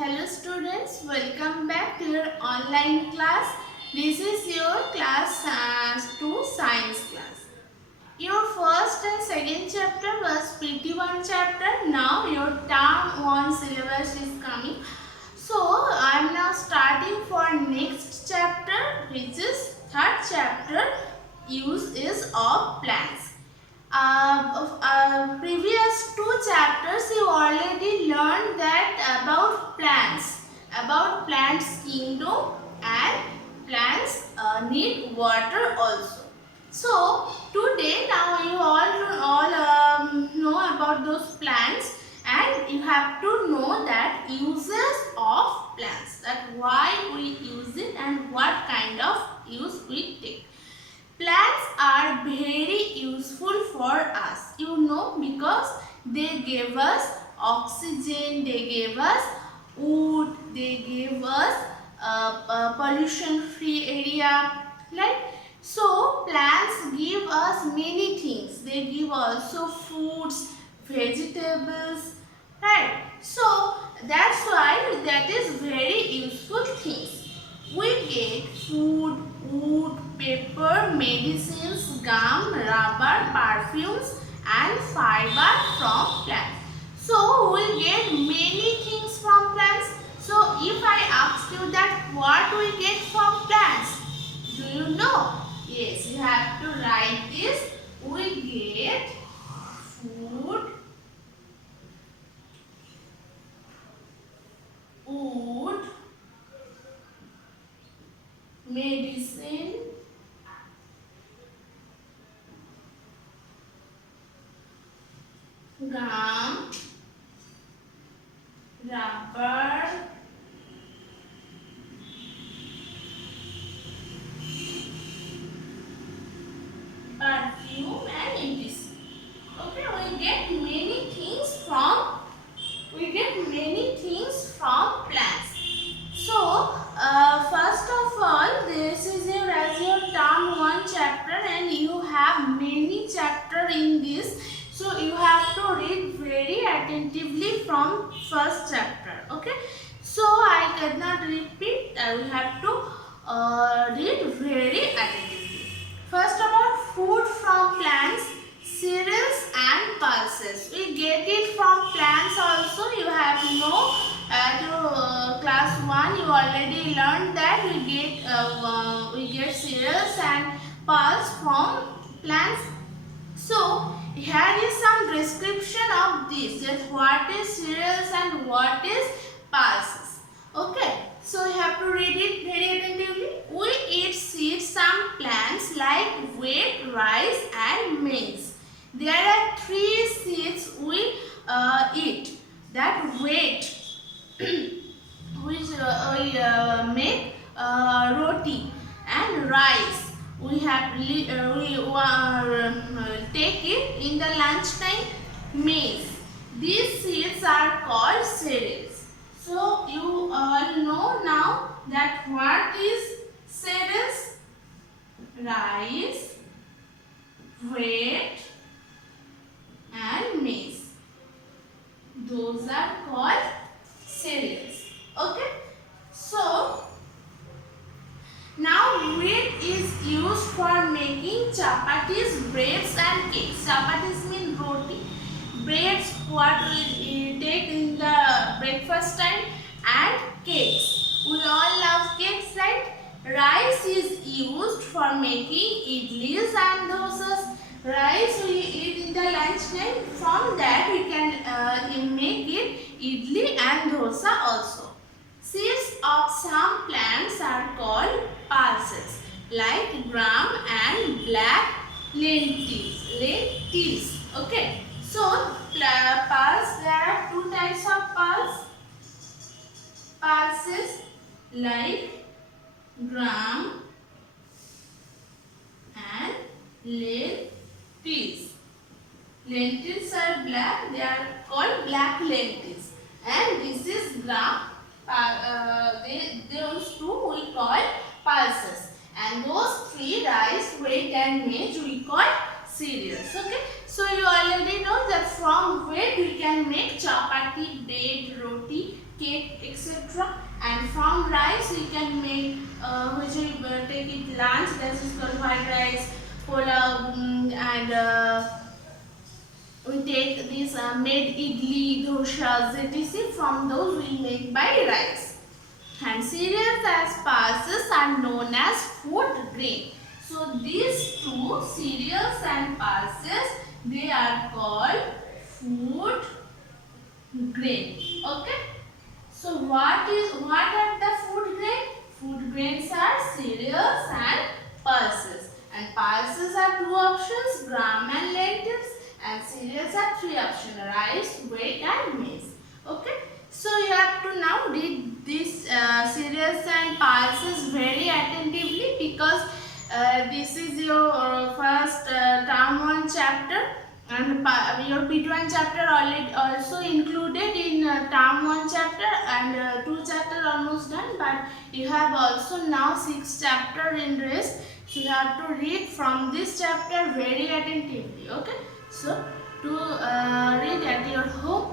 Hello students, welcome back to your online class. This is your class 2 science class. Your first and second chapter was PT1 chapter. Now your term 1 syllabus is coming. So I am now starting for next chapter, which is third chapter, uses of plants. Previous two chapters you already learned that about plants kingdom, and plants need water also. So today now you all know about those plants, and you have to know that uses of plants, that why we use it and what kind of use we take. Plants are very useful for us, because they give us oxygen, they give us wood, they give us pollution free area, right? So plants give us many things. They give also fruits, vegetables, right? So that's why that is very useful things. We get food, wood, paper, medicines, gum, rubber, perfumes and fiber from plants. So we get many things from plants. So if I ask you that what we get from plants, do you know? Yes, you have to write this. We get food, wood, medicine, gum, rubber, perfume and etc. Okay, we get many things from plants. So first of all, this is your term 1 chapter, and you have many chapter in this. So you have to read very attentively from first chapter. Okay. So I cannot repeat. I will have to read very attentively. First, about food from plants, cereals and pulses. We get it from plants also. You have to know to class 1 you already learned that we get cereals and pulse from plants. So here is some description of this, that what is cereals and what is pulses. Okay, so you have to read it very attentively. We eat seeds some plants like wheat, rice and maize. There are 3 seeds we eat. That wheat, which we make roti, and rice. We take it in the lunch time. Maize. These seeds are called cereals. So you all know now that what is cereals? Rice, wheat and maize. Those are called cereals. Okay. So now wheat is used for making chapatis, breads and cakes. Chapatis mean roti. Breads what we take in the breakfast time, and cakes. We all love cakes, right? Rice is used for making idlis and dosas. Rice we eat in the lunch time. From that we can make it idli and dosa also. Seeds of some plants are called pulses, like gram and black lentils. Okay. So pulse, there are 2 types of pulses, like gram and lentils. Lentils are black, they are called black lentils, and this is gram. Those 2 we call pulses, and those 3 rice, wheat and maize we call cereals. Okay, so you already know that from wheat we can make chapati, bread, roti, cake, etc. And from rice we can make which we take it lunch. That is called white rice, pulao, and we take this made idli, doshas, etc. From those we make by rice. And cereals as pulses are known as food grain. So these two, cereals and pulses, they are called food grain. Okay. So what are the food grain? Food grains are cereals and pulses. And pulses are two options, gram and lentils. And cereals are three options, rice, wheat and maize. Okay. So you have to now read these cereals and pulses very attentively, because this is your first term 1 chapter, and your P1 chapter already also included in term 1 chapter, and 2 chapter almost done, but you have also now 6 chapter in rest. So you have to read from this chapter very attentively. Okay. So to read at your home,